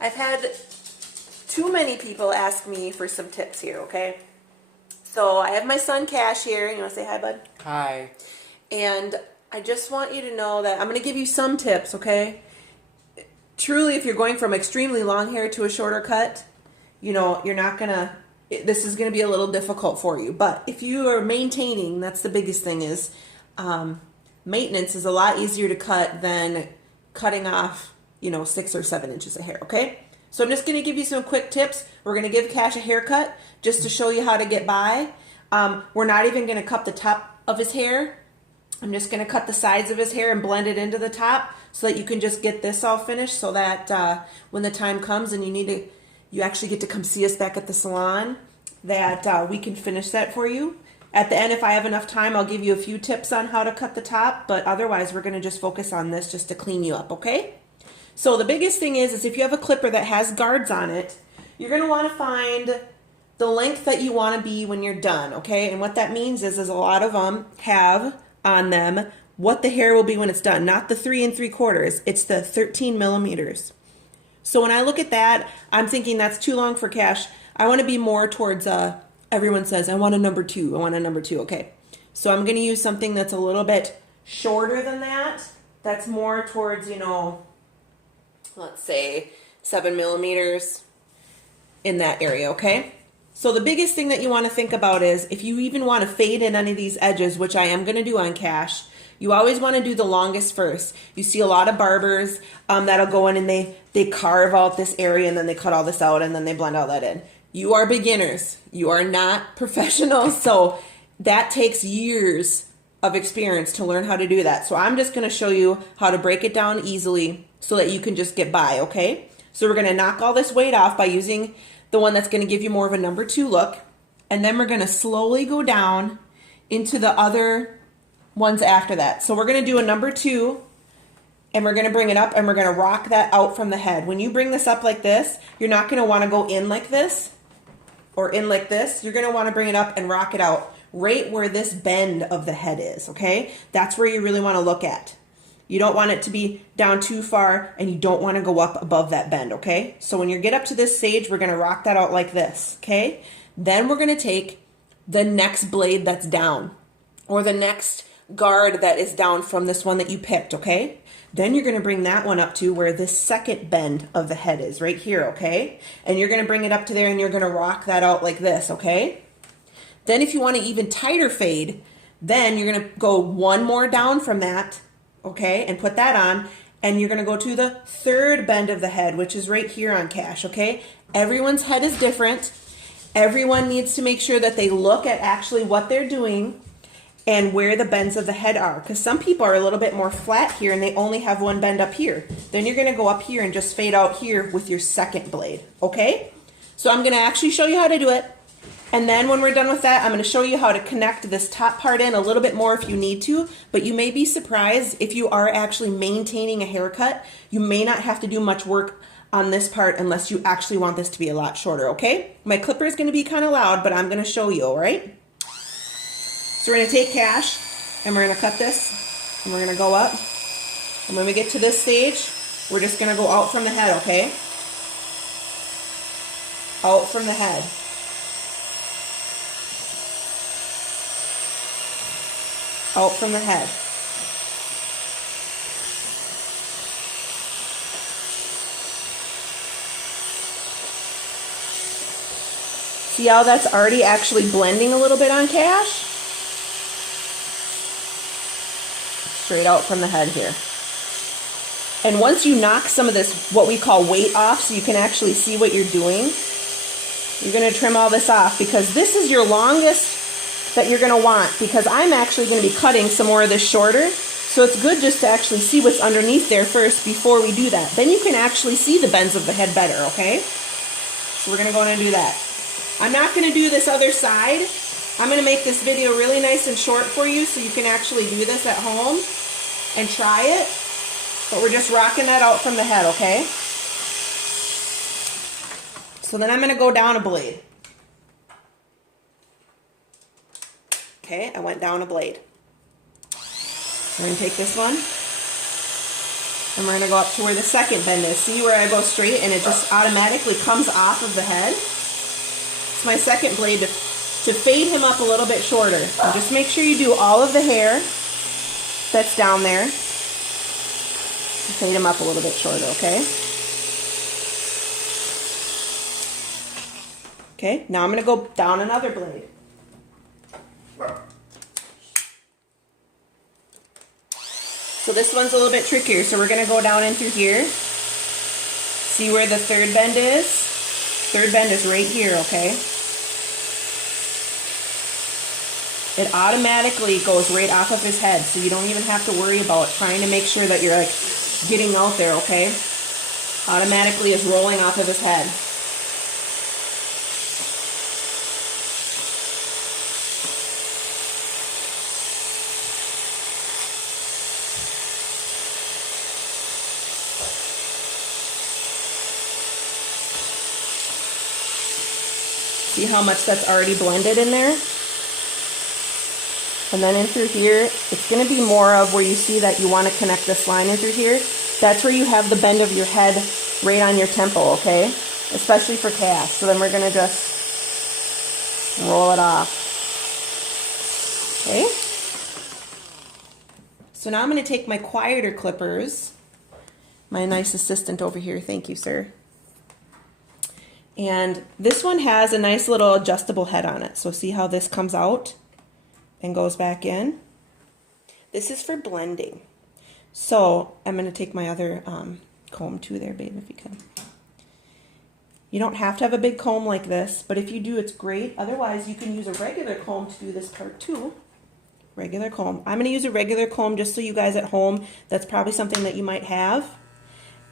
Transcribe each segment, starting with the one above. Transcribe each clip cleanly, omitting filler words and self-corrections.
I've had too many people ask me for some tips here, okay? So I have my son Cash here. You want to say hi, bud? Hi. And I just want you to know that I'm going to give you some tips, okay? Truly, if you're going from extremely long hair to a shorter cut, you know, you're not going to, this is going to be a little difficult for you. But if you are maintaining, that's the biggest thing is maintenance is a lot easier to cut than cutting off, 6 or 7 inches of hair, okay? So I'm just going to give you some quick tips. We're going to give Cash a haircut just to show you how to get by. We're not even going to cut the top of his hair. I'm just going to cut the sides of his hair and blend it into the top so that you can just get this all finished so that when the time comes and you actually get to come see us back at the salon, that we can finish that for you. At the end, if I have enough time, I'll give you a few tips on how to cut the top, but otherwise we're going to just focus on this just to clean you up, okay? So the biggest thing is if you have a clipper that has guards on it, you're going to want to find the length that you want to be when you're done, okay? And what that means is a lot of them have on them what the hair will be when it's done, not the 3 3/4. It's the 13 millimeters. So when I look at that, I'm thinking that's too long for Cash. I want to be more towards, everyone says, I want a number 2. I want a number 2, okay? So I'm going to use something that's a little bit shorter than that. That's more towards, let's say 7 millimeters in that area, okay? So the biggest thing that you want to think about is if you even want to fade in any of these edges, which I am going to do on Cash, you always want to do the longest first. You see a lot of barbers that'll go in and they carve out this area and then they cut all this out and then they blend all that in. You are beginners. You are not professionals. So that takes years of experience to learn how to do that. So I'm just going to show you how to break it down easily so that you can just get by, okay? So we're going to knock all this weight off by using the one that's going to give you more of a number 2 look. And then we're going to slowly go down into the other ones after that. So we're going to do a number 2 and we're going to bring it up and we're going to rock that out from the head. When you bring this up like this, you're not going to want to go in like this or in like this. You're going to want to bring it up and rock it out right where this bend of the head is, okay? That's where you really want to look at. You don't want it to be down too far and you don't want to go up above that bend, okay? So when you get up to this stage, we're going to rock that out like this, okay? Then we're going to take the next blade that's down or the next guard that is down from this one that you picked, okay? Then you're going to bring that one up to where this second bend of the head is right here, okay? And you're going to bring it up to there and you're going to rock that out like this, okay? Then if you want an even tighter fade, then you're going to go one more down from that, okay, and put that on, and you're going to go to the third bend of the head, which is right here on Cash, okay? Everyone's head is different. Everyone needs to make sure that they look at actually what they're doing and where the bends of the head are, because some people are a little bit more flat here and they only have one bend up here. Then you're going to go up here and just fade out here with your second blade, okay? So I'm going to actually show you how to do it. And then when we're done with that, I'm going to show you how to connect this top part in a little bit more if you need to, but you may be surprised if you are actually maintaining a haircut. You may not have to do much work on this part unless you actually want this to be a lot shorter, okay? My clipper is going to be kind of loud, but I'm going to show you, all right? So we're going to take Cash and we're going to cut this and we're going to go up. And when we get to this stage, we're just going to go out from the head, okay? Out from the head. Out from the head. See how that's already actually blending a little bit on Cash? Straight out from the head here. And once you knock some of this, what we call weight off, so you can actually see what you're doing, you're going to trim all this off because this is your longest that you're going to want, because I'm actually going to be cutting some more of this shorter. So it's good just to actually see what's underneath there first before we do that. Then you can actually see the bends of the head better, okay? So we're going to go in and do that. I'm not going to do this other side. I'm going to make this video really nice and short for you so you can actually do this at home and try it. But we're just rocking that out from the head, okay? So then I'm going to go down a blade. Okay, I went down a blade. We're going to take this one And we're going to go up to where the second bend is. See where I go straight and it just automatically comes off of the head? It's my second blade to fade him up a little bit shorter. And just make sure you do all of the hair that's down there. Fade him up a little bit shorter, okay? Okay, now I'm going to go down another blade. So this one's a little bit trickier, so we're going to go down in through here. See where the third bend is? Third bend is right here, okay? It automatically goes right off of his head, so you don't even have to worry about trying to make sure that you're like getting out there, okay? Automatically is rolling off of his head. See how much that's already blended in there? And then in through here, it's going to be more of where you see that you want to connect this line in through here. That's where you have the bend of your head right on your temple, okay? Especially for Cass. So then we're going to just roll it off. Okay? So now I'm going to take my quieter clippers. My nice assistant over here. Thank you, sir. And this one has a nice little adjustable head on it. So see how this comes out and goes back in? This is for blending. So I'm going to take my other comb too there, babe, if you can. You don't have to have a big comb like this, but if you do, it's great. Otherwise, you can use a regular comb to do this part too. Regular comb. I'm going to use a regular comb just so you guys at home, that's probably something that you might have.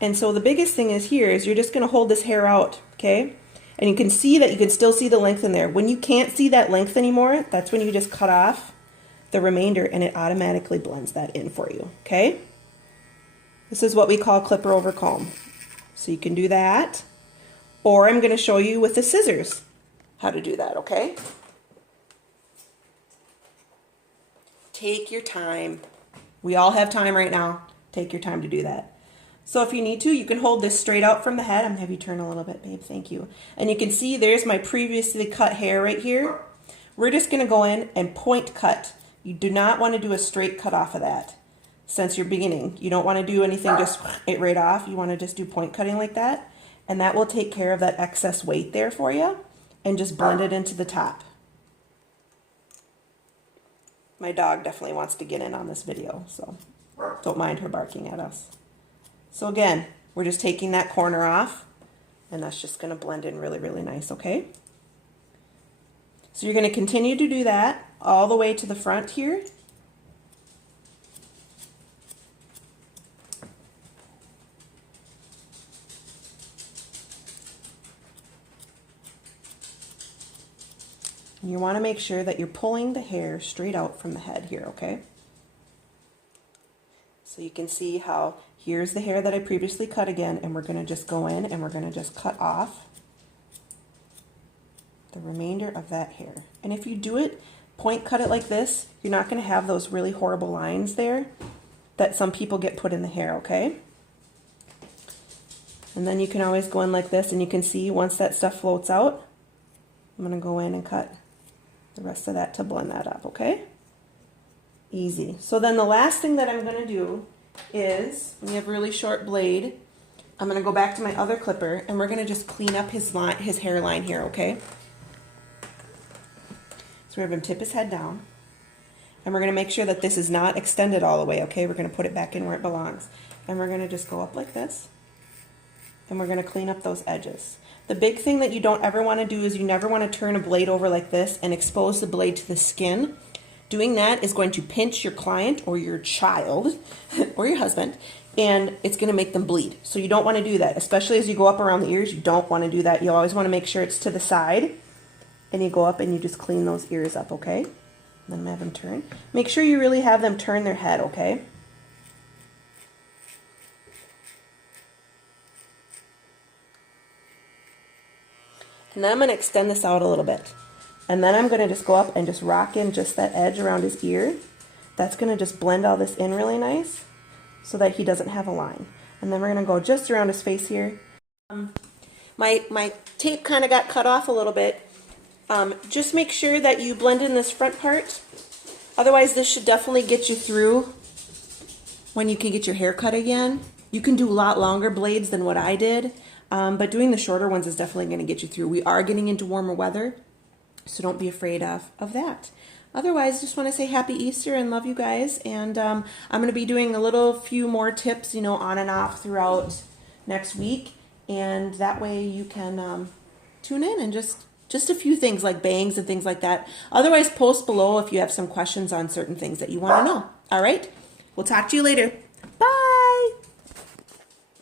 And so the biggest thing is here is you're just going to hold this hair out, okay? And you can see that you can still see the length in there. When you can't see that length anymore, that's when you just cut off the remainder and it automatically blends that in for you, okay? This is what we call clipper over comb. So you can do that. Or I'm going to show you with the scissors how to do that, okay? Take your time. We all have time right now. Take your time to do that. So if you need to, you can hold this straight out from the head. I'm going to have you turn a little bit, babe. Thank you. And you can see there's my previously cut hair right here. We're just going to go in and point cut. You do not want to do a straight cut off of that since you're beginning. You don't want to do anything just it right off. You want to just do point cutting like that. And that will take care of that excess weight there for you and just blend it into the top. My dog definitely wants to get in on this video, so don't mind her barking at us. So again, we're just taking that corner off, and that's just going to blend in really, really nice, okay? So you're going to continue to do that all the way to the front here. And you want to make sure that you're pulling the hair straight out from the head here, okay? So you can see how here's the hair that I previously cut again, and we're going to just go in and we're going to just cut off the remainder of that hair. And if you do it, point cut it like this, you're not going to have those really horrible lines there that some people get put in the hair, okay? And then you can always go in like this, and you can see once that stuff floats out, I'm going to go in and cut the rest of that to blend that up, okay? Easy. So then the last thing that I'm going to do is, when you have a really short blade, I'm going to go back to my other clipper and we're going to just clean up his hairline here, okay? So we have him tip his head down. And we're going to make sure that this is not extended all the way, okay? We're going to put it back in where it belongs. And we're going to just go up like this. And we're going to clean up those edges. The big thing that you don't ever want to do is you never want to turn a blade over like this and expose the blade to the skin. Doing that is going to pinch your client or your child or your husband, and it's going to make them bleed. So you don't want to do that, especially as you go up around the ears. You don't want to do that. You always want to make sure it's to the side, and you go up and you just clean those ears up, okay? Then I'm going to have them turn. Make sure you really have them turn their head, okay? And then I'm going to extend this out a little bit. And then I'm going to just go up and just rock in just that edge around his ear. That's going to just blend all this in really nice. so that he doesn't have a line. And then we're gonna go just around his face here. My tape kind of got cut off a little bit. Just make sure that you blend in this front part. Otherwise, this should definitely get you through when you can get your hair cut again. You can do a lot longer blades than what I did, but doing the shorter ones is definitely going to get you through. We are getting into warmer weather, so don't be afraid of that. Otherwise, just want to say happy Easter and love you guys. And I'm going to be doing a few more tips, on and off throughout next week. And that way you can tune in and just a few things like bangs and things like that. Otherwise, post below if you have some questions on certain things that you want to know. All right? We'll talk to you later.